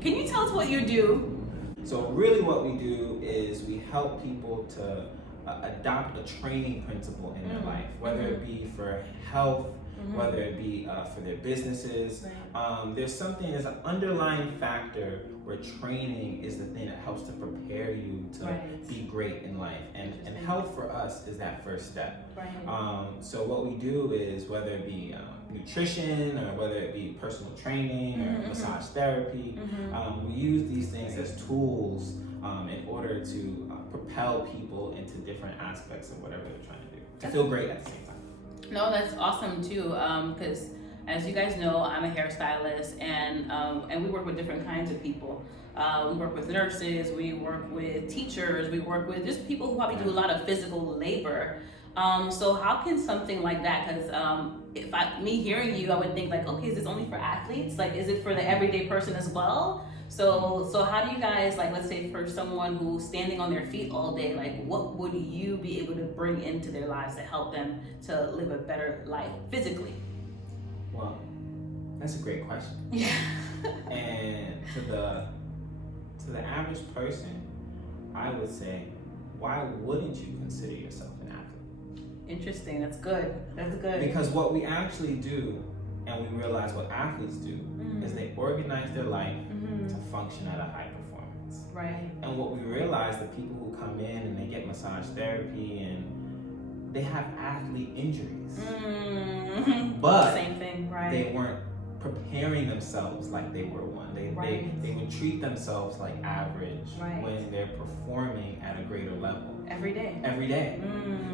Can you tell us what you do? So really what we do is we help people to adopt a training principle in their life, whether it be for health, whether it be for their businesses. There's an underlying factor where training is the thing that helps to prepare you to be great in life. And health for us is that first step. So what we do is, whether it be nutrition or whether it be personal training or massage therapy, we use these things as tools in order to propel people into different aspects of whatever they're trying to do, to feel great at the same time. No, that's awesome too, because as you guys know, I'm a hairstylist, and we work with different kinds of people. We work with nurses, we work with teachers, we work with just people who probably do a lot of physical labor. So how can something like that, because me hearing you, I would think like, okay, is this only for athletes? Like, is it for the everyday person as well? So how do you guys, like, let's say for someone who's standing on their feet all day, like what would you be able to bring into their lives to help them to live a better life physically? Well, that's a great question. Yeah. And to the average person, I would say, why wouldn't you consider yourself an athlete? Interesting. That's good. That's good. Because what we actually do, and we realize what athletes do, is they organize their life to function at a high performance. Right. And what we realize, the people who come in and they get massage therapy and they have athlete injuries, but same thing, right? they weren't preparing themselves like they were one. They would treat themselves like average when they're performing at a greater level. Every day.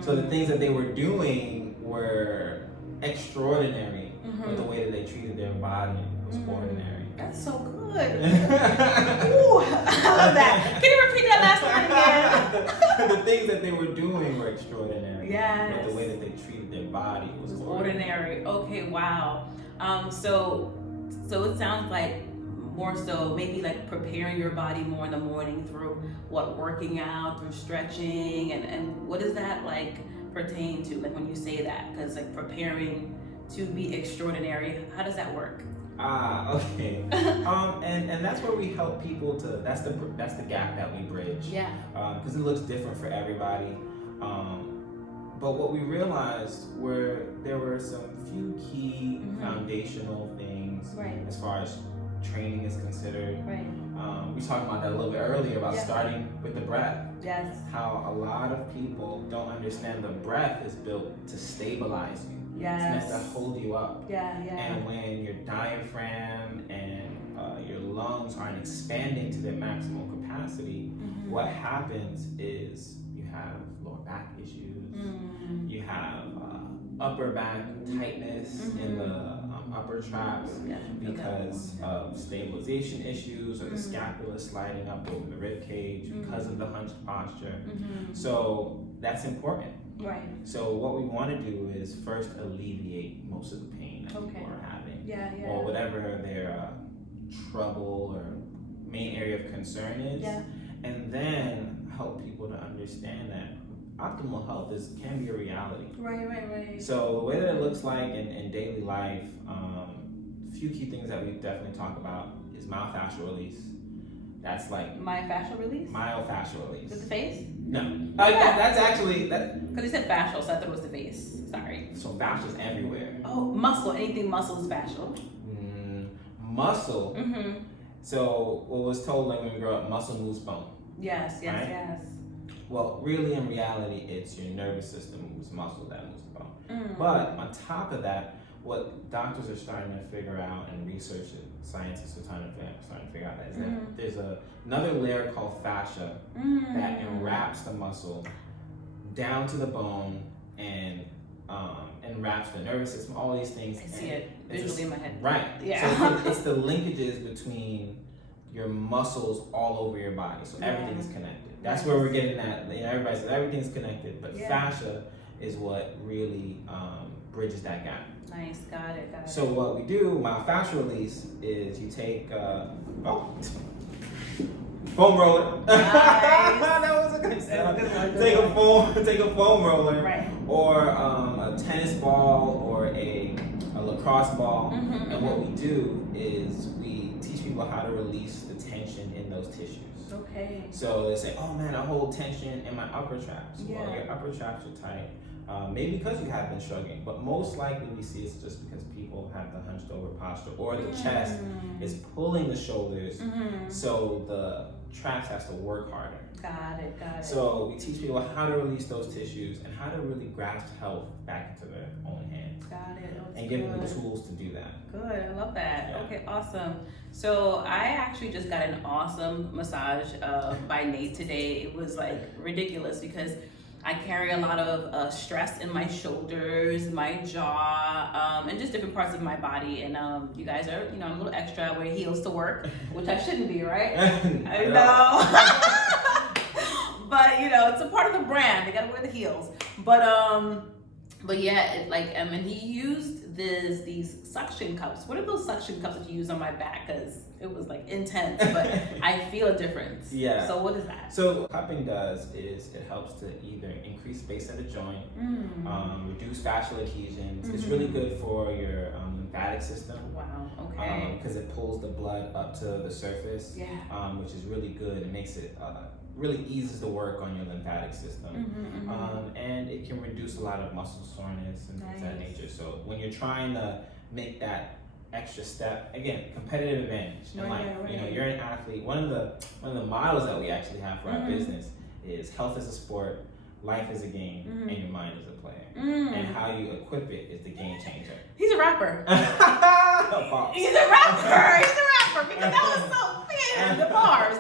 So the things that they were doing were extraordinary, but the way that they treated their body was ordinary. That's so good. Ooh, I love that. Can you repeat that last one again? The things that they were doing were extraordinary. Yes. But the way that they treated their body was ordinary. Okay, wow. So it sounds like more so maybe like preparing your body more in the morning through working out, through stretching, and what does that like pertain to, like when you say that? Because like preparing to be extraordinary, how does that work? Okay. And that's where we help people to. That's the gap that we bridge. Yeah. Because it looks different for everybody. But what we realized there were some few key foundational things as far as training is considered. We talked about that a little bit earlier about starting with the breath. Yes. How a lot of people don't understand the breath is built to stabilize you. Yes. It's meant to hold you up. Yeah. And when your diaphragm and your lungs aren't expanding to their maximal capacity, what happens is you have lower back issues, you have upper back tightness in the upper traps because of stabilization issues or the scapula sliding up over the rib cage because of the hunched posture. So that's important. Right. So what we want to do is first alleviate most of the pain that people are having, or whatever their trouble or main area of concern is, and then help people to understand that optimal health can be a reality. Right. So the way that it looks like in daily life, a few key things that we definitely talk about is myofascial release. That's like myofascial release. Myofascial release. Is it the face? No. That's actually that. Because you said fascial, so I thought it was the face. Sorry. So fascia's everywhere. Oh, muscle. Anything muscle is fascial. Muscle. So what was told like when we grow up, muscle moves bone. Yes. Well, really in reality, it's your nervous system moves muscle that moves the bone. But on top of that, what doctors are starting to figure out and research scientists are starting to figure out is that there's another layer called fascia that enwraps the muscle down to the bone and enwraps the nervous system, all these things. I see it visually in my head. Right. Yeah. So it's the linkages between your muscles all over your body. So everything is connected. That's where we're getting at. Everybody says everything's connected, but fascia is what really bridges that gap. Nice, got it. So what we do, myofascial release, is you take foam roller. Nice. That was a good sound. Take a foam roller, or a tennis ball, or a lacrosse ball, and what we do is we teach people how to release the tension in those tissues. Okay. So they say, oh man, I hold tension in my upper traps. Yeah. Well, your upper traps are tight. Maybe because you have been struggling, but most likely we see it's just because people have the hunched over posture, or the chest is pulling the shoulders, so the traps has to work harder. Got it. So we teach people how to release those tissues and how to really grasp health back into their own hands. Got it. And give them the tools to do that. Good, I love that. Yeah. Okay, awesome. So I actually just got an awesome massage by Nate today. It was like ridiculous because I carry a lot of stress in my shoulders, my jaw, and just different parts of my body. And you guys are, I'm a little extra. I wear heels to work, which I shouldn't be, right? I know. But it's a part of the brand. They gotta wear the heels. But yeah, and he used these suction cups. What are those suction cups that you use on my back? Because it was like intense, but I feel a difference. Yeah. So what is that? So what cupping does is it helps to either increase space at the joint, reduce fascial adhesions. It's really good for your lymphatic system. Wow. Okay. Because it pulls the blood up to the surface. Yeah. Which is really good. It makes it really eases the work on your lymphatic system. And it can reduce a lot of muscle soreness and things of that nature. So when you're trying to make that extra step, again, competitive advantage in life. You're an athlete. One of the models that we actually have for our business is health is a sport, life is a game, and your mind is a player. And how you equip it is the game changer. He's a rapper. Boss. He's a rapper because that was so weird. The bars.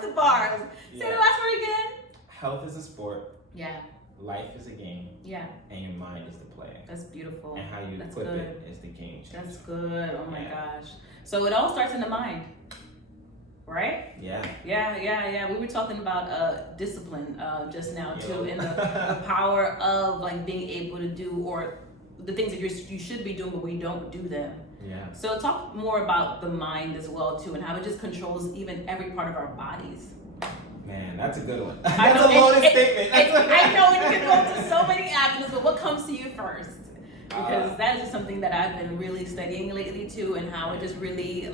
Yeah. Say the last word again. Health is a sport. Yeah. Life is a game. Yeah. And your mind is the player. That's beautiful. And how you equip it is the game changer. That's good. Oh my gosh. So it all starts in the mind, right? Yeah. We were talking about discipline just now too, and the power of like being able to do or the things that you should be doing, but we don't do them. Yeah. So talk more about the mind as well too, and how it just controls even every part of our bodies. Man, that's a good one. That's a loaded statement. I know it can go to so many avenues, but what comes to you first? Because that is just something that I've been really studying lately too, and how it just really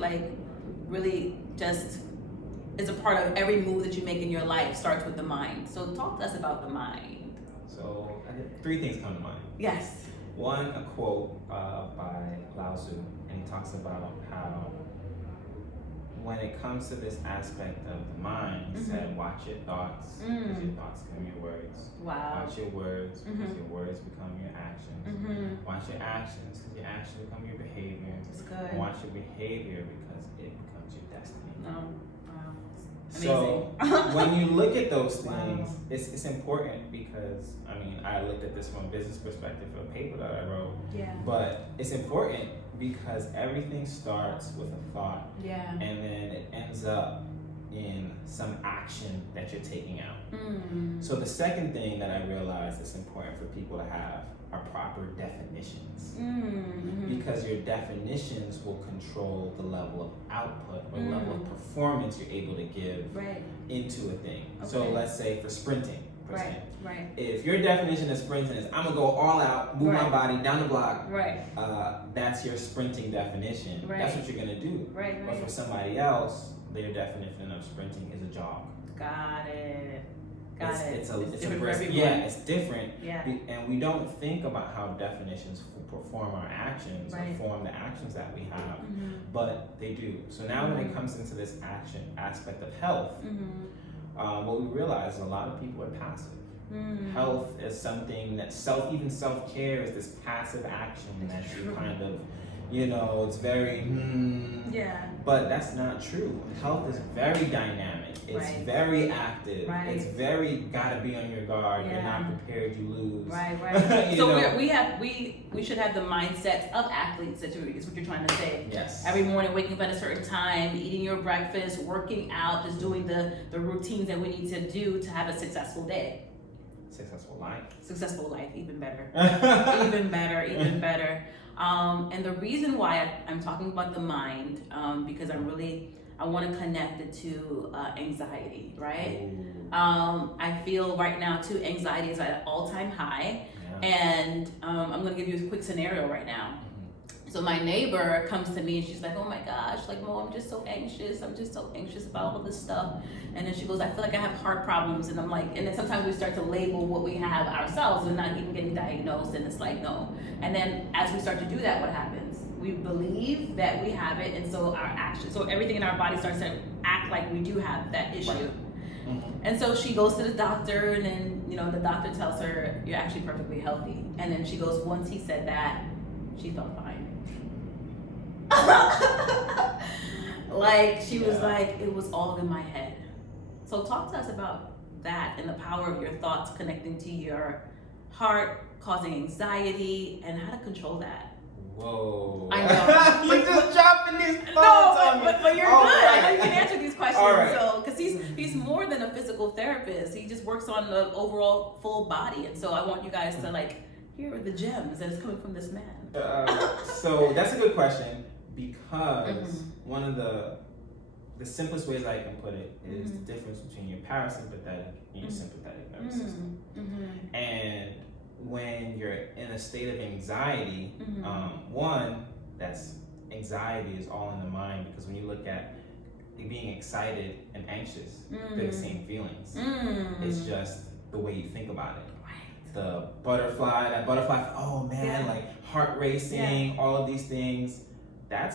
just is a part of every move that you make in your life starts with the mind. So talk to us about the mind. So three things come to mind. Yes. One, a quote by Lao Tzu, and he talks about how when it comes to this aspect of the mind, he said, watch your thoughts, because your thoughts become your words. Wow. Watch your words, because your words become your actions. Watch your actions, because your actions become your behavior. That's good. And watch your behavior, because it becomes your destiny. No. Wow. So when you look at those things, it's important because, I looked at this from a business perspective for a paper that I wrote. Yeah. But it's important because everything starts with a thought. Yeah. And then it ends up in some action that you're taking out. So the second thing that I realized is important for people to have are proper definitions. Because your definitions will control the level of output or level of performance you're able to give into a thing. Okay. So let's say for sprinting, per se. Right. If your definition of sprinting is I'm gonna go all out, move my body down the block, that's your sprinting definition. That's what you're gonna do. But for somebody else, their definition of sprinting is a jog. Got it. It's different for brisk. everyone. Yeah, it's different. Yeah. And we don't think about how definitions perform our actions or form the actions that we have, but they do. So now when it comes into this action aspect of health, what we realize is a lot of people are passive. Health is something that even self-care is this passive action that you kind of, it's very, but that's not true. Health is very dynamic. It's very active. It's very gotta be on your guard. You're not prepared, you lose. So we should have the mindset of athletes, is what you're trying to say. Yes. Every morning, waking up at a certain time, eating your breakfast, working out, just doing the routines that we need to do to have a successful day. Successful life, even better. even better. And the reason why I'm talking about the mind, because I want to connect it to anxiety, right? I feel right now too, anxiety is at an all-time high. And I'm going to give you a quick scenario right now. So my neighbor comes to me and she's like, oh my gosh, like, Mo, I'm just so anxious. I'm just so anxious about all this stuff. And then she goes, I feel like I have heart problems. And I'm like, and then sometimes we start to label what we have ourselves and not even getting diagnosed. And it's like, no. And then as we start to do that, what happens? We believe that we have it. And so our actions, so everything in our body starts to act like we do have that issue. Right. Mm-hmm. And so she goes to the doctor, and then, you know, the doctor tells her, you're actually perfectly healthy. And then she goes, once he said that, she felt fine. Like, she was like, it was all in my head. So talk to us about that and the power of your thoughts connecting to your heart, causing anxiety, and how to control that. Whoa. I know. You're just dropping these thoughts on me. But you're All good. right. I know you can answer these questions. All right. So, because he's more than a physical therapist. He just works on the overall full body. And so I want you guys to, like, here are the gems that is coming from this man. So that's a good question, because one of the simplest ways I can put it is the difference between your parasympathetic and your sympathetic nervous system. And when you're in a state of anxiety, one, that's anxiety is all in the mind, because when you look at being excited and anxious, they're the same feelings. It's just the way you think about it. The butterfly, oh man, like heart racing, all of these things, that's